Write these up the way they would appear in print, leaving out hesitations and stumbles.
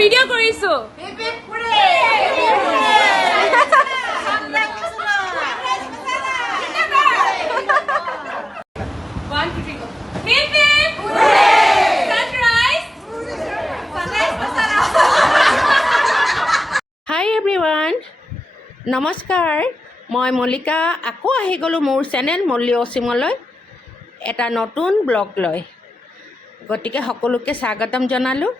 Video' কৰিছো হাই everyone, নমস্কাৰ। মই মল্লিকা আকৌ আহি গ'লোঁ মোৰ চেনেল মল্লী অসীমলৈ এটা নতুন ব্লগ লৈ। গতিকে সকলোকে স্বাগতম জনালোঁ।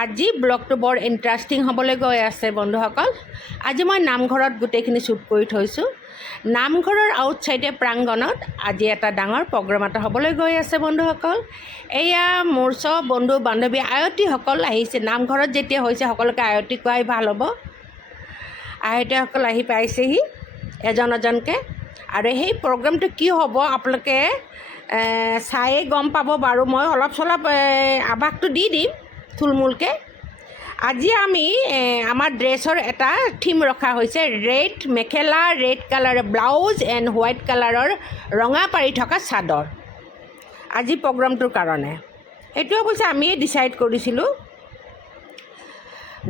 আজি ব্লগটো বৰ ইণ্টাৰেষ্টিং হ'বলৈ গৈ আছে বন্ধুসকল। আজি মই নামঘৰত গোটেইখিনি শ্বুট কৰি থৈছোঁ। নামঘৰৰ আউটছাইডে প্ৰাংগণত আজি এটা ডাঙৰ প্ৰগ্ৰাম এটা হ'বলৈ গৈ আছে বন্ধুসকল। এয়া মোৰ চব বন্ধু বান্ধৱী আয়তীসকল আহিছে। নামঘৰত যেতিয়া হৈছে সকলোকে আয়তী কোৱাই ভাল হ'ব। আয়তীসকল আহি পাইছেহি এজন এজনকৈ। আৰু সেই প্ৰগ্ৰামটো কি হ'ব আপোনালোকে চায়ে গম পাব বাৰু। মই অলপ চলপ আভাসটো দি দিম থুলমূলকৈ। আজি আমি আমাৰ ড্ৰেছৰ এটা থিম ৰখা হৈছে, ৰেড মেখেলা, ৰেড কালাৰৰ ব্লাউজ এণ্ড হোৱাইট কালাৰৰ ৰঙা পাৰি থকা চাদৰ আজি প্ৰগ্ৰামটোৰ কাৰণে। সেইটো অৱশ্যে আমিয়ে ডিচাইড কৰিছিলোঁ।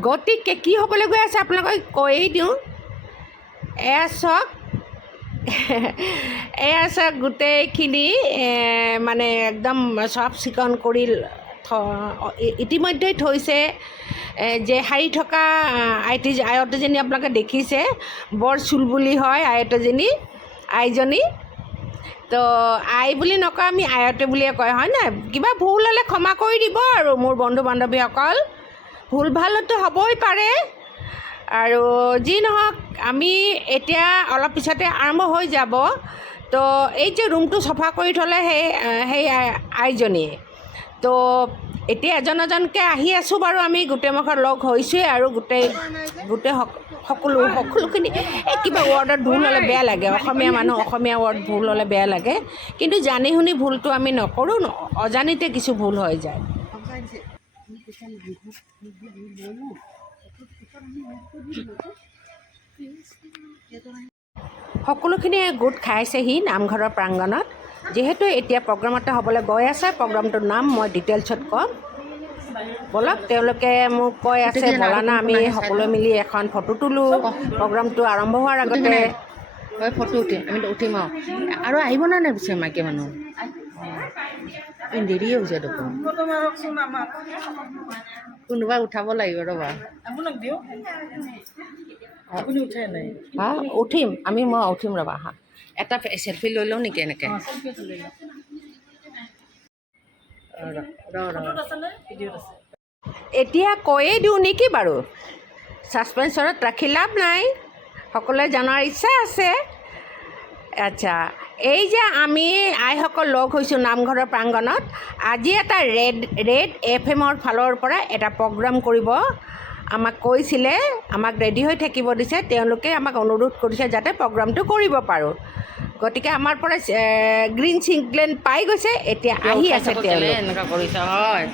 গতিকে কি হ'বলৈ গৈ আছে আপোনালোকক কৈয়ে দিওঁ। এয়া চাওক গোটেইখিনি মানে একদম চাফ চিকুণ কৰি ইতিমধ্যেই থৈছে। যে শাৰী থকা আয়তীজনী আপোনালোকে দেখিছে, বৰ চুলবুলি হয় আইজনী। তো আই বুলি নকয়, আমি আয়তী বুলিয়ে কয়, হয় নাই? কিবা ভুল হ'লে ক্ষমা কৰি দিব আৰু মোৰ বন্ধু বান্ধৱীসকল। ভুল ভালতো হ'বই পাৰে। আৰু যি নহওক, আমি এতিয়া অলপ পিছতে আৰম্ভ হৈ যাব। তো এই যে ৰুমটো চফা কৰি থ'লে সেই আইজনীয়ে। তো এতিয়া এজন এজনকৈ আহি আছোঁ বাৰু। আমি গোটেই মুখত লগ হৈছোঁৱেই আৰু গোটেই সকলোখিনি কিবা ৱৰ্ডত ভুল হ'লে বেয়া লাগে। অসমীয়া মানুহ, অসমীয়া ৱৰ্ড ভুল হ'লে বেয়া লাগে। কিন্তু জানি শুনি ভুলটো আমি নকৰোঁ, অজানিতে কিছু ভুল হৈ যায়। সকলোখিনিয়ে গোট খাইছেহি নামঘৰৰ প্ৰাংগণত। যিহেতু এতিয়া প্ৰগ্ৰাম এটা হ'বলৈ গৈ আছে, প্ৰগ্ৰামটোৰ নাম মই ডিটেইলছত ক'ম। ব'লক, তেওঁলোকে মোক কৈ আছে ব'লানা আমি সকলোৱে মিলি এখন ফটো তোলোঁ প্ৰগ্ৰামটো আৰম্ভ হোৱাৰ আগতে। ফটো উঠিম, আমি উঠিম আৰু আহিব নাই পিছে মাইকী মানুহ দেৰিয়ে হৈছে দেখোন। কোনোবাই উঠাব লাগিব ৰ'বা। উঠিম মই উঠিম ৰ'বা। এটা চেলফি লৈ লওঁ নেকি এনেকৈ? এতিয়া কৈয়ে দিওঁ নেকি বাৰু? ছাছপেঞ্চৰত ৰাখি লাভ নাই, সকলোৱে জনাৰ ইচ্ছা আছে। আচ্ছা, এই যে আমি আইসকল লগ হৈছোঁ নামঘৰৰ প্ৰাংগণত, আজি এটা ৰেড FM-ৰ ফালৰ পৰা এটা প্ৰগ্ৰাম কৰিব আমাক কৈছিলে। আমাক ৰেডি হৈ থাকিব দিছে। তেওঁলোকে আমাক অনুৰোধ কৰিছে যাতে প্ৰগ্ৰামটো কৰিব পাৰোঁ। গতিকে আমাৰ পৰা গ্ৰীণ চিগনেল পাই গৈছে। এতিয়া আহি আছে তেওঁলোক। এনেকুৱা কৰিছা হয়।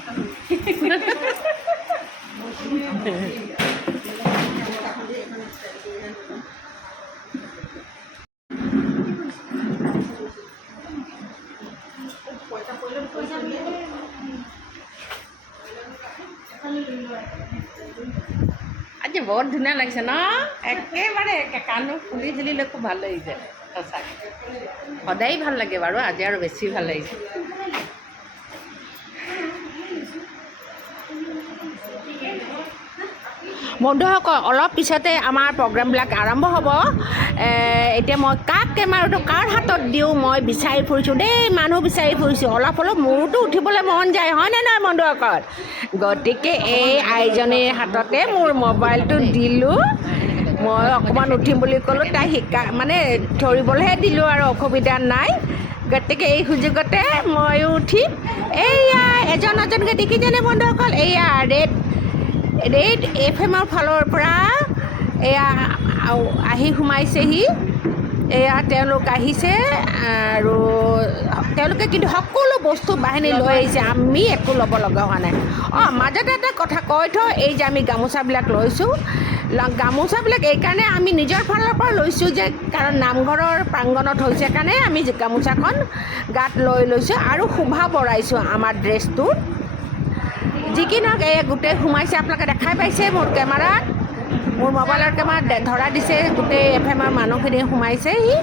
আজি বৰ ধুনীয়া লাগিছে ন? একেবাৰে কাণো ফুলি চুলিলৈ খুব ভাল লাগিছে সঁচাকৈ। সদায় ভাল লাগে বাৰু, আজি আৰু বেছি ভাল লাগিছে। বন্ধুসকল, অলপ পিছতে আমাৰ প্ৰগ্ৰামবিলাক আৰম্ভ হ'ব। এতিয়া মই কাক কেমেৰাটো কাৰ হাতত দিওঁ মই বিচাৰি ফুৰিছোঁ দেই, মানুহ বিচাৰি ফুৰিছোঁ। অলপ মোৰোতো উঠিবলৈ মন যায়, হয়নে নহয় বন্ধুসকল? গতিকে এই আইজনীৰ হাততে মোৰ মোবাইলটো দিলোঁ। মই অকণমান উঠিম বুলি ক'লোঁ, তাই মানে ধৰিবলৈহে দিলোঁ আৰু অসুবিধা নাই। গতিকে এই সুযোগতে ময়ো উঠিম। এইয়া এজন এজনকৈ দেখিছেনে বন্ধুসকল? এইয়া ৰেড FM-ৰ ফালৰ পৰা এয়া আহি সোমাইছেহি। এয়া তেওঁলোক আহিছে আৰু তেওঁলোকে কিন্তু সকলো বস্তু বাহিনী লৈ আহিছে। আমি একো ল'ব লগা হোৱা নাই। মাজতে এটা কথা কৈ থওঁ, এই যে আমি গামোচাবিলাক লৈছোঁ, গামোচাবিলাক এইকাৰণে আমি নিজৰ ফালৰ পৰা লৈছোঁ যে কাৰণ নামঘৰৰ প্ৰাংগণত হৈছে কাৰণে আমি গামোচাখন গাত লৈ লৈছোঁ আৰু শোভা বঢ়াইছোঁ আমাৰ ড্ৰেছটোৰ। যি কি নহওক এই গোটেই সোমাইছে, আপোনালোকে দেখাই পাইছে মোৰ কেমেৰাত, মোৰ মোবাইলৰ কেমেৰাত ধৰা দিছে গোটেই FM-ৰ মানুহখিনি সোমাইছেহি।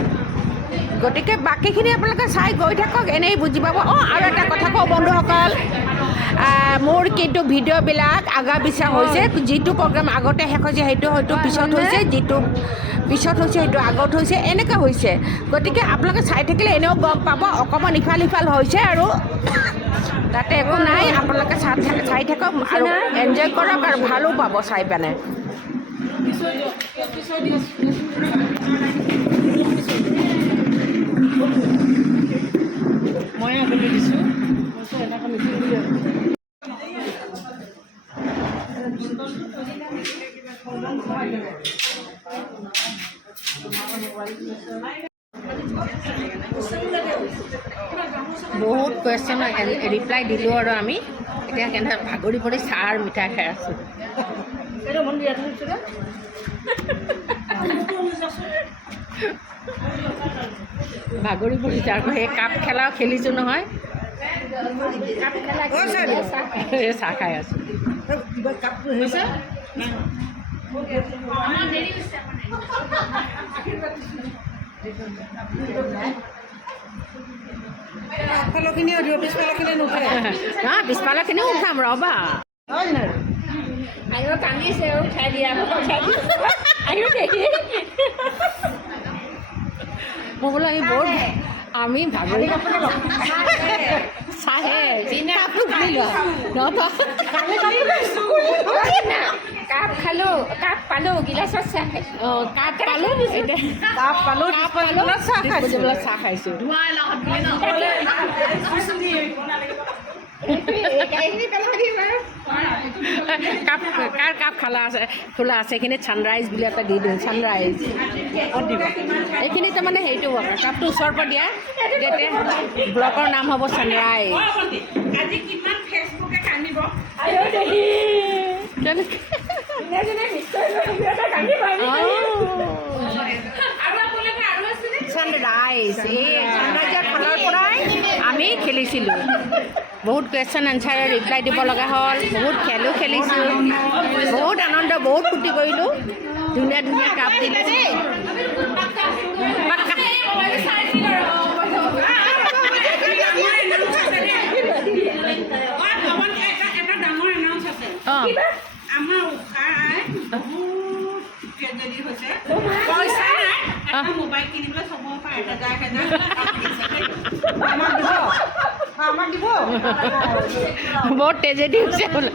গতিকে বাকীখিনি আপোনালোকে চাই গৈ থাকক, এনেই বুজি পাব। আৰু এটা কথা কওঁ বন্ধুসকল, মোৰ কিন্তু ভিডিঅ'বিলাক আগা পিছা হৈছে। যিটো প্ৰগ্ৰাম আগতে শেষ হৈছে সেইটো হয়তো পিছত হৈছে, যিটো পিছত হৈছে সেইটো আগত হৈছে, এনেকুৱা হৈছে। গতিকে আপোনালোকে চাই থাকিলে এনেও গম পাব অকণমান ইফাল সিফাল হৈছে, আৰু তাতে একো নাই। আপোনালোকে চাই থাকক আৰু এনজয় কৰক, আৰু ভালো পাব চাই পেনে। মই আগতে দিছোঁ বহুত কুৱেশ্যনৰ ৰিপ্লাই দিলোঁ, আৰু আমি এতিয়া কেনে ভাগৰি পৰি চাহ আৰু মিঠাই খাই আছোঁ। ভাগৰি পৰিছে, আৰু সেই কাপ খেলাও খেলিছোঁ নহয়, চাহ খাই আছোঁ। পিছফালৰখিনিও উঠাম ৰ'বা। আৰু কান্দিছে আৰু উঠাই দিয়া মই বোলো আমি ভাগৰি চাহে কাপ খালোঁ, কাপ পালোঁ, গিলাচত চাহ খাইছোঁ। কাপ পালোঁ, চাহ খাইছোঁ। কাৰ কাপ খোলা আছে এইখিনিত ছানৰাইজ বুলি এটা দি দিওঁ, ছানৰাইজ এইখিনি তাৰমানে হেৰিটো কাপটো ওচৰৰ পৰা দিয়া, তেতিয়া ব্লকৰ নাম হ'ব ছানৰাইজ। ছানৰাইজ, এই ছানৰাইজৰ ফালৰ পৰাই আমি খেলিছিলোঁ। বহুত কুৱেশ্যন এনচাৰৰ ৰিপ্লাই দিব লগা হ'ল, বহুত খেলো খেলিছোঁ, বহুত আনন্দ, বহুত ফূৰ্তি কৰিলোঁ, ধুনীয়া ধুনীয়া কাপ দিলোঁ। মোবাইল কিনিবলৈ চবৰ পৰা বহুত ট্ৰেজেডি হৈছে বোলে।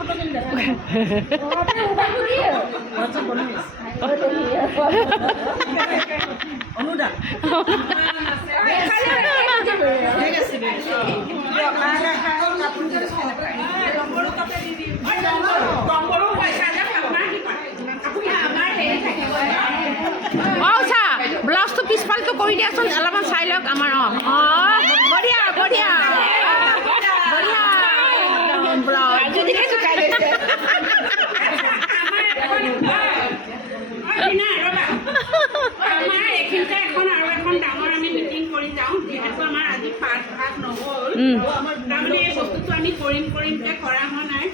ব্লাউজটো পিছফালটো কৰি দিয়াচোন, অলপমান চাই লওক আমাৰ। বঢ়িয়া বঢ়িয়া বঢ়িয়া ব্লাউজ। এইখিনিতে এখন আৰু এখন ডাঙৰ আমি মিটিং কৰি যাওঁ, যিহেতু আমাৰ আজি ভাগ নহ'ল, তাৰমানে এই বস্তুটো আমি কৰিমকৈ কৰা হোৱা নাই।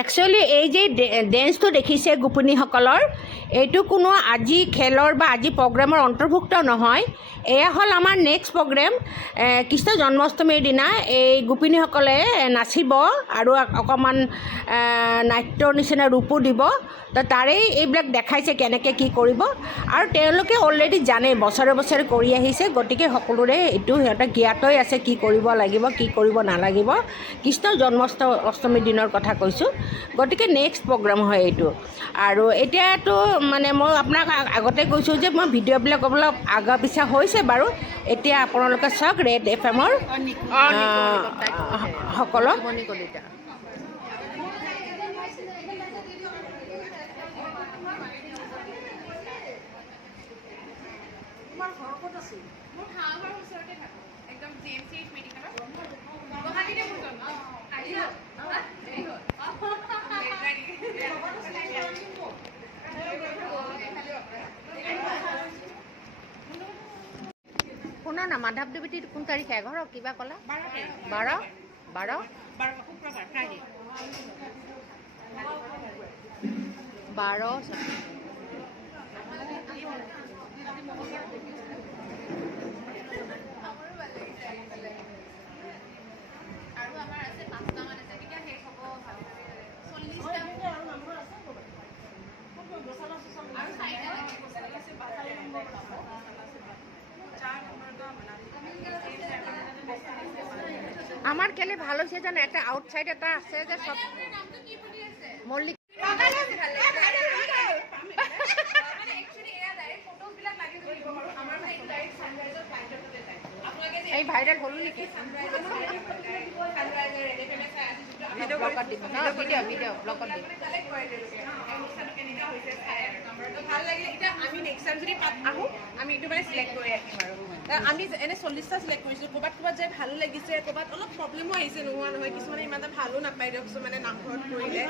একচুৱেলি এই যে ডেন্সটো দেখিছে গোপিনীসকলৰ এইটো কোনো আজি খেলৰ বা আজি প্ৰগ্ৰেমৰ অন্তৰ্ভুক্ত নহয়। এয়া হ'ল আমাৰ নেক্সট প্ৰগ্ৰেম। কৃষ্ণ জন্মাষ্টমীৰ দিনা এই গোপিনীসকলে নাচিব আৰু অকণমান নাট্যৰ নিচিনা ৰূপো দিব। তো তাৰেই এইবিলাক দেখাইছে কেনেকৈ কি কৰিব, আৰু তেওঁলোকে অলৰেডি জানে, বছৰে বছৰে কৰি আহিছে, গতিকে সকলোৰে এইটো সিহঁতে জ্ঞাতই আছে কি কৰিব লাগিব কি কৰিব নালাগিব। কৃষ্ণৰ জন্মাষ্টমীৰ দিনৰ কথা কৈছোঁ, গতিকে নেক্সট প্ৰগ্ৰাম হয় এইটো। আৰু এতিয়াতো মানে মই আপোনাক আগতে কৈছোঁ যে মই ভিডিঅ'বিলাক অলপ আগা পিছা হৈছে বাৰু। এতিয়া আপোনালোকে চাওক ৰেড FM-ৰ সকলক। শুনা না, মাধৱ দেৱীতি কোন তাৰিখে 11 কিবা ক'লা? 12 আমার কেলে ভালো হয়েছে জানো, একটা আউটসাইড এটা আছে যে সব মল্লিক এই ভাইরাল হলো নাকি? ব্লকত দিব না, ভিডিও ব্লকত দিব। ভাল লাগিলে। এতিয়া আমি নেক্সট টাইম যদি আহোঁ আমি এইটো মানে চিলেক্ট কৰি ৰাখিম আৰু আমি এনে 40টা চিলেক্ট কৰিছিলোঁ। ক'ৰবাত যাই ভালো লাগিছে, ক'ৰবাত অলপ প্ৰব্লেমো আহিছে, নোহোৱা নহয়। কিছুমানে ইমান এটা ভালো নাপায় দিয়কচোন, মানে নামঘৰত কৰিলে।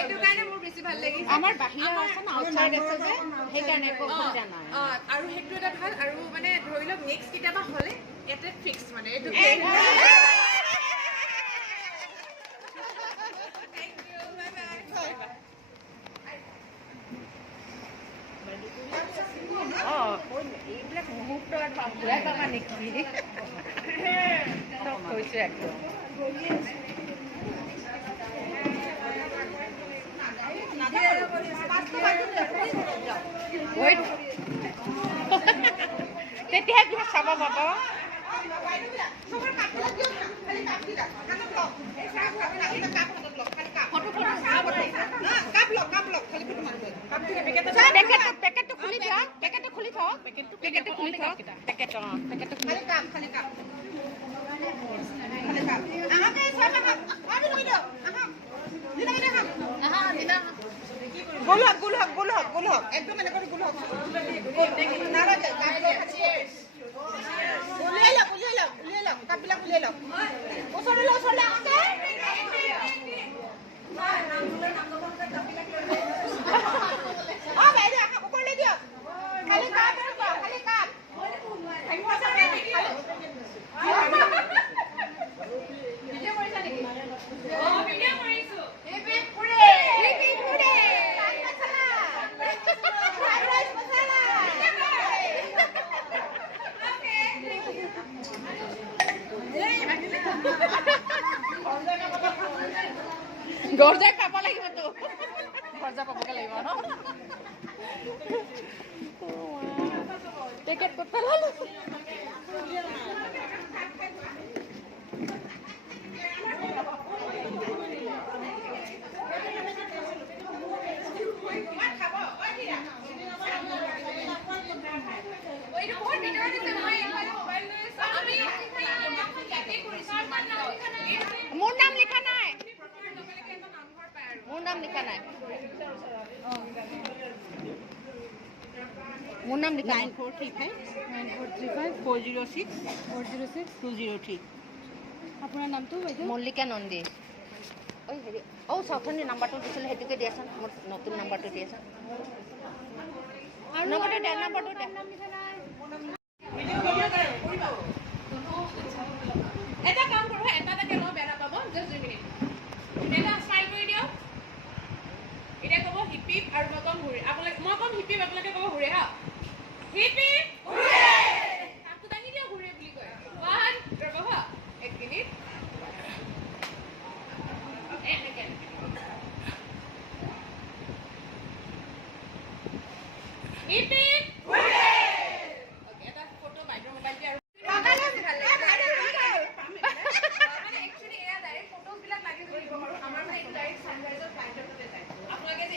এইটো কাৰণে মোৰ বেছি ভাল লাগিছে। আমাৰ বাহিৰা আছে না, আউটসাইড আছে যে সেইকাৰণে একো অসুবিধা নাই। আৰু সেইটো এটা ভাল। আৰু মানে ধৰি লওক নেক্সট কেতিয়াবা হ'লে ইয়াতে ফিক্স মানে এইটো এইবিলাক মুহূৰ্ত ঘূৰাই পাবা নেকি? চব কৈছোঁ একদম। তেতিয়াহে কিবা চাব পাব। পেকেটটো খুলি দিয়া, পেকেটটো খুলি থ, পেকেটটো খুলি থ, পেকেটটো খুলি একদম এনেকৈ গুল হওক কাপবিলাক উলিয়াই লওক। ওচৰলৈ গৰজাই পাব লাগিবতো, গৰজা পাবগে লাগিব ন। পেকেট ক'ত পেলালো? মোৰ নাম লিখা নাই, মোৰ নাম লিখা নাই, মোৰ নাম লিখা 9435 আপোনাৰ নামটো মল্লিকা নন্দী। ঐ হেৰি চৌথনি নাম্বাৰটো দিছিলে সেইটোকে দিয়াচোন, মোৰ নতুন নাম্বাৰটো দিয়াচোন। নাম্বাৰটো দে, নাম্বাৰটো দে। এটা কাম কৰোঁ, এটা মই বেয়া নাপাব, জাষ্ট 2 মিনিট।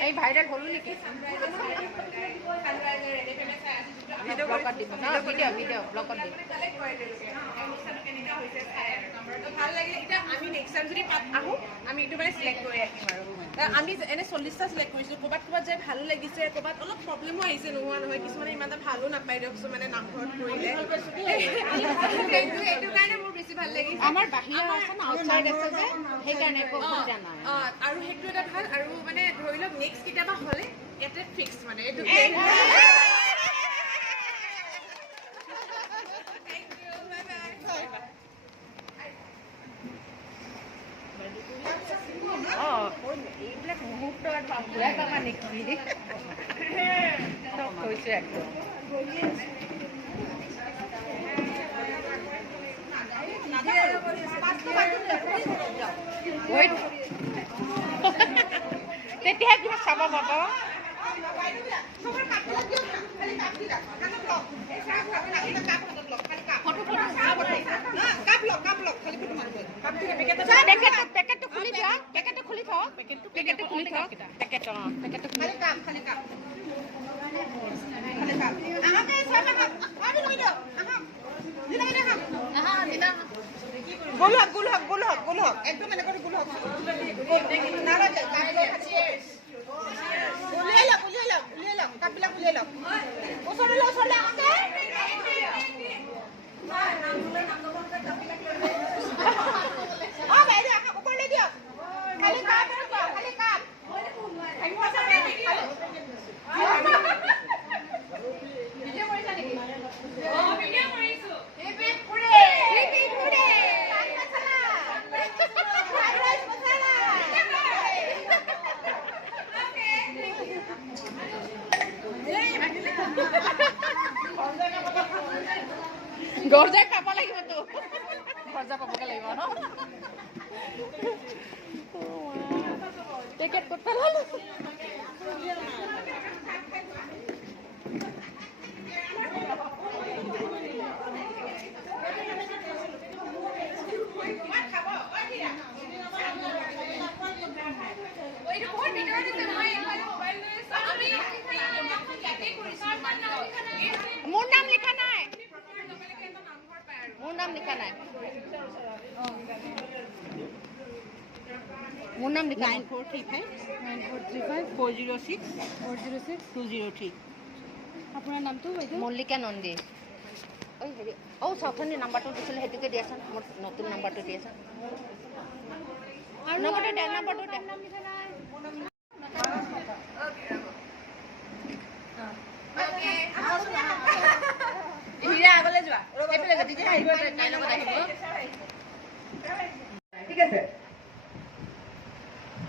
এই ভাইৰেল হ'লো নেকি ব্লগত দিব ন ভিডিঅ' ব্লগত দিব ভাল লাগিলে এতিয়া আমি নেক্সট টাইম যদি আহোঁ আমি এইটো মানে চিলেক্ট কৰি ৰাখিম আৰু আমি এনে 40টা চিলেক্ট কৰিছিলোঁ ক'ৰবাত যাই ভালো লাগিছে ক'ৰবাত অলপ প্ৰব্লেমো আহিছে নোহোৱা নহয় কিছুমানে ইমান এটা ভালো নাপায় দিয়কচোন মানে নামঘৰত কৰিলে এইটো কাৰণে মোৰ বেছি ভাল লাগিছে আমাৰ বাহিৰা আছে ন আউটচাইড আছে যে সেইকাৰণে একো অসুবিধা নাই আৰু সেইটো এটা ভাল আৰু মানে ধৰি লওক নেক্সট কেতিয়াবা হ'লে ইয়াতে ফিক্স মানে এইটো এইবিলাক মুহূৰ্ত ঘূৰাই পাবা নেকি চব কৈছোঁ একদম তেতিয়াহে কিবা চাব পাব পেকেটটো খুলি দিয়া পেকেটটো খুলি থ পেকেটটো খুলি থ পেকেটটো খুলি গোলহক একদম এনেকৈ গোলহক নালাগে উলিয়াই লওক কাপবিলাক উলিয়াই লওক ওচৰলৈ আহোঁতে বাইদেউ ওপৰলৈ দিয়ক খালি কাপ গৰজাই পাব লাগিবতো গৰজা পাবগৈ লাগিব ন পেকেট ক'ত পেলালো মোৰ নাম লিখা নাই মোৰ নাম লিখা 9435 আপোনাৰ নামটো মল্লিকা নন্দী ঐ হেৰি চৌখনি নাম্বাৰটো দিছিলে সেইটোকে দিয়াচোন মোৰ নতুন নাম্বাৰটো দিয়াচোন নাম্বাৰটো দে আগলৈ যোৱা ঠিক আছে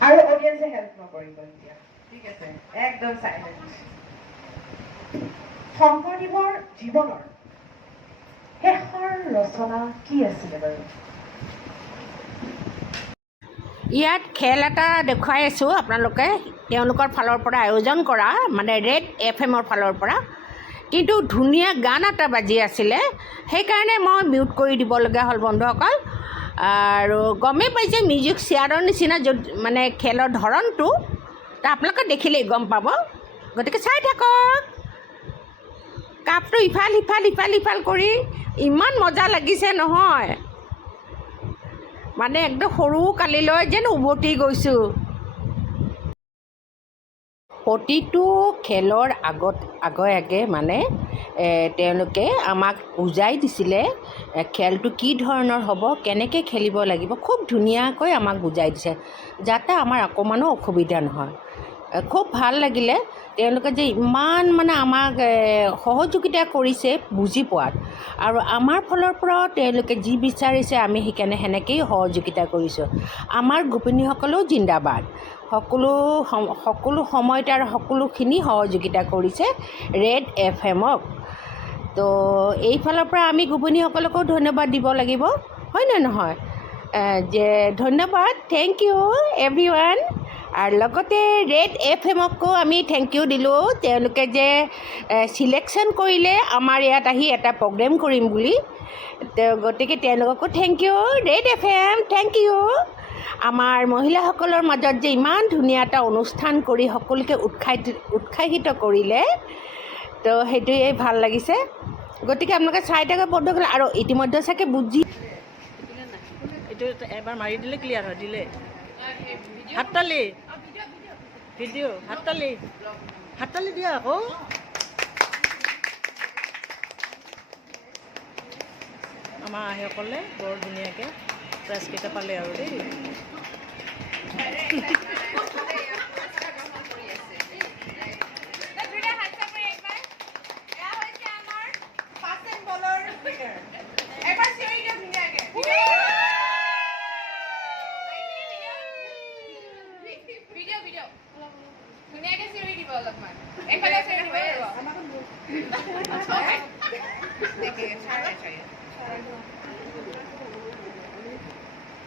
আৰু অডিয়েন্সে হেল্প নকৰিব এতিয়া ঠিক আছে একদম চাইলেণ্ট শংকৰদেৱৰ জীৱনৰ শেষৰ ৰচনা কি আছিলে বাৰু ইয়াত খেল এটা দেখুৱাই আছোঁ আপোনালোকে তেওঁলোকৰ ফালৰ পৰা আয়োজন কৰা মানে ৰেড FM-ৰ ফালৰ পৰা কিন্তু ধুনীয়া গান এটা বাজি আছিলে সেইকাৰণে মই মিউট কৰি দিবলগীয়া হ'ল বন্ধুসকল আৰু গমেই পাইছে মিউজিক চেয়াৰৰ নিচিনা য'ত মানে খেলৰ ধৰণটো আপোনালোকে দেখিলেই গম পাব গতিকে চাই থাকক কাপটো ইফাল কৰি ইমান মজা লাগিছে নহয় মানে একদম সৰু কালিলৈ যেন উভতি গৈছোঁ প্ৰতিটো খেলৰ আগে মানে তেওঁলোকে আমাক বুজাই দিছিলে খেলটো কি ধৰণৰ হ'ব কেনেকৈ খেলিব লাগিব খুব ধুনীয়াকৈ আমাক বুজাই দিছে যাতে আমাৰ অকণমানো অসুবিধা নহয় খুব ভাল লাগিলে তেওঁলোকে যে ইমান মানে আমাক সহযোগিতা কৰিছে বুজি পোৱাত আৰু আমাৰ ফালৰ পৰাও তেওঁলোকে যি বিচাৰিছে আমি সেইকাৰণে সেনেকৈয়ে সহযোগিতা কৰিছোঁ আমাৰ গোপিনীসকলেও জিন্দাবাদ সকলো সময়তে আৰু সকলোখিনি সহযোগিতা কৰিছে ৰেড FM-ক তো এইফালৰ পৰা আমি গোপিনীসকলকো ধন্যবাদ দিব লাগিব হয়নে নহয় যে ধন্যবাদ থেংক ইউ এভৰিৱান আৰু লগতে ৰেড FM-কো আমি থেংক ইউ দিলোঁ তেওঁলোকে যে চিলেকশ্যন কৰিলে আমাৰ ইয়াত আহি এটা প্ৰগ্ৰেম কৰিম বুলি গতিকে তেওঁলোককো thank you Red FM thank you আমাৰ মহিলাসকলৰ মাজত যে ইমান ধুনীয়া এটা অনুষ্ঠান কৰি সকলোকে উৎসাহিত কৰিলে, তো সেইটোৱে ভাল লাগিছে। গতিকে আপোনালোকে চাই থাকক বন্ধুসকল, আৰু ইতিমধ্যে চাগে বুজি এইটো এবাৰ মাৰি দিলে ক্লিয়াৰ হয়, দিলে হাততালি ভিডিঅ' হাততালি দিয়া আকৌ। আমাৰ আইসকলে বৰ ধুনীয়াকৈ প্ৰাইজকেইটা পালে আৰু দেই। ধুনীয়াকে চিঞৰি দিব অলপমান, এইফালে চিঞৰি দিব লাগিব।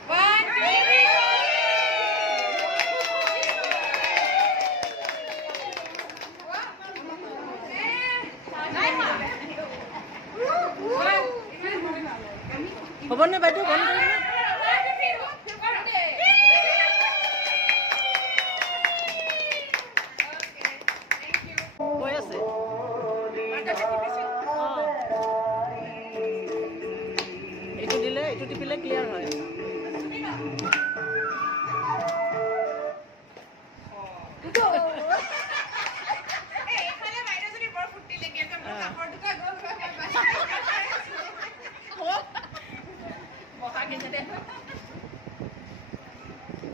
One, two, three. হ'বনে বাইদেউ? বন্ধ কৰিম নে? কৈ আছে এইটো দিলে, এইটো টিপিলে ক্লিয়াৰ হয়।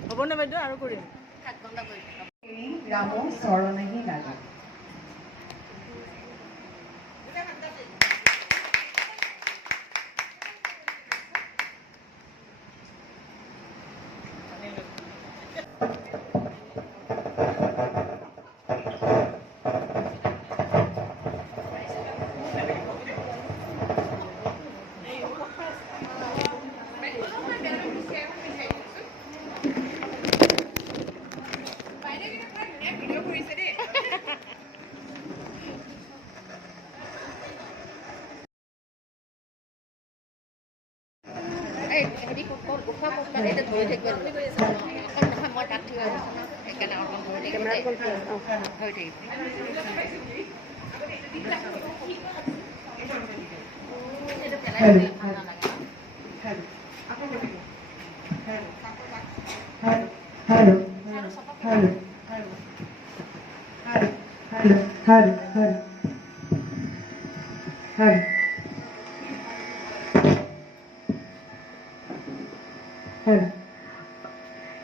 হ'বনে বাইদেউ? আৰু কৰিম। ৰামো স্মৰণেহি লাগা।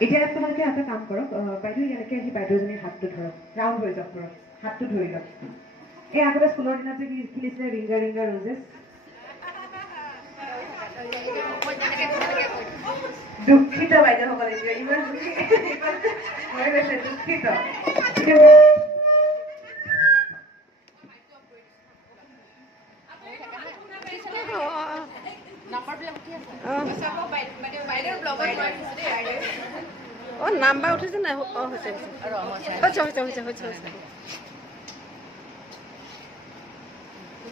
এতিয়া তোমালোকে এটা কাম কৰক, বাইদেউ ইয়ালৈকে আহি বাইদেউজনীৰ হাতটো ধৰক, ৰাউণ্ড হৈ যাওক ধৰক, হাতটো ধৰি লওক। এই আগতে স্কুলৰ দিনত যে খেলিছিলে ৰিংগা ৰিংগা ৰ'জেছ, দুখিত বাইদেউসকলে ইমান হৈ গৈছে, দুখিত। নাম্বাৰ উঠিছে নাই? হৈছে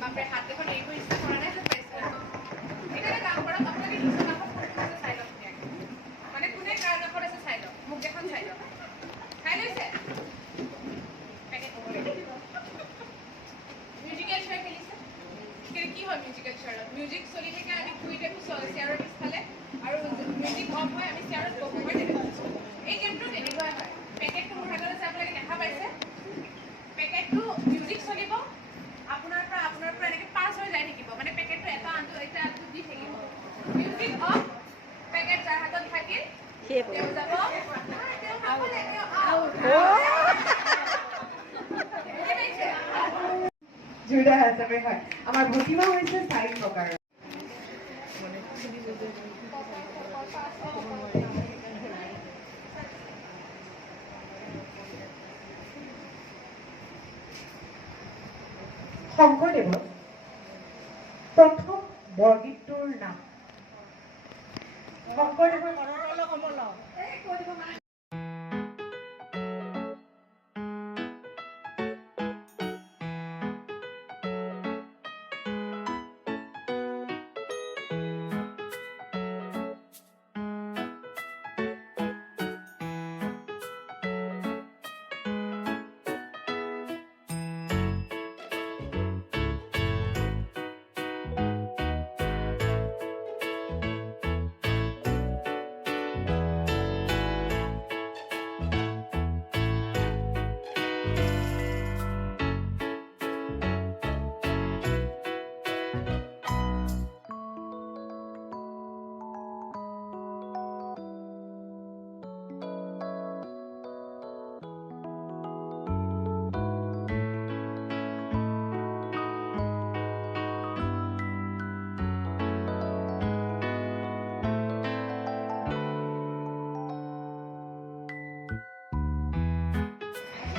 বাপৰে হাত এখন এৰি ইচ্ছা কৰা নাই যেন পাইছো। এতিয়া কাম কৰক, আপোনালোকে নিজৰ কাষত চাই লওক ধুনীয়াকৈ। মানে কোনে কাৰ কাষত আছে চাই লওক, মোক এখন চাই লওক। খাই লৈছে? মিউজিকেল চেয়াৰ খেলিছে? কি হয় মিউজিকেল চেয়াৰত? মিউজিক চলি থাকে, আমি শুই থাকোঁ চেয়াৰৰ পিছফালে, আৰু মিউজিক অফ হয়, আমি চেয়াৰত বহো, হয় তেনেকুৱা। এই গেমটো তেনেকুৱাই হয়। পেকেটটো মোৰ হাতত আছে, আপোনালোকে দেখা পাইছে? পেকেটটো মিউজিক চলিব, আপোনাৰ পৰা এনেকৈ পাছ হৈ যাই থাকিব, মানে পেকেটটো এটা আনটো দি থাকিব। মিউজিক অফ, পেকেট যাৰ হাতত থাকিল তেওঁ যাব, জুইদা হিচাপে হয়। আমাৰ ভতিমা হৈছে 4 প্ৰকাৰৰ। শংকৰদেৱৰ প্ৰথম বৰগীতটোৰ নাম। শংকৰদেৱৰ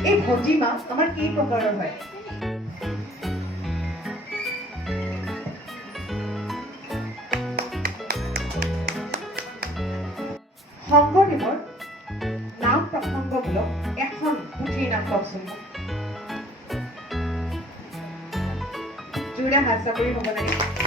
এই ভজিমা আমাৰ কেই প্ৰকাৰৰ হয়? শংকৰদেৱৰ নাম প্ৰসংগমূলক এখন পুথিৰ নাম কওকচোন। জোৰে হাত চাপৰি হ'ব লাগে।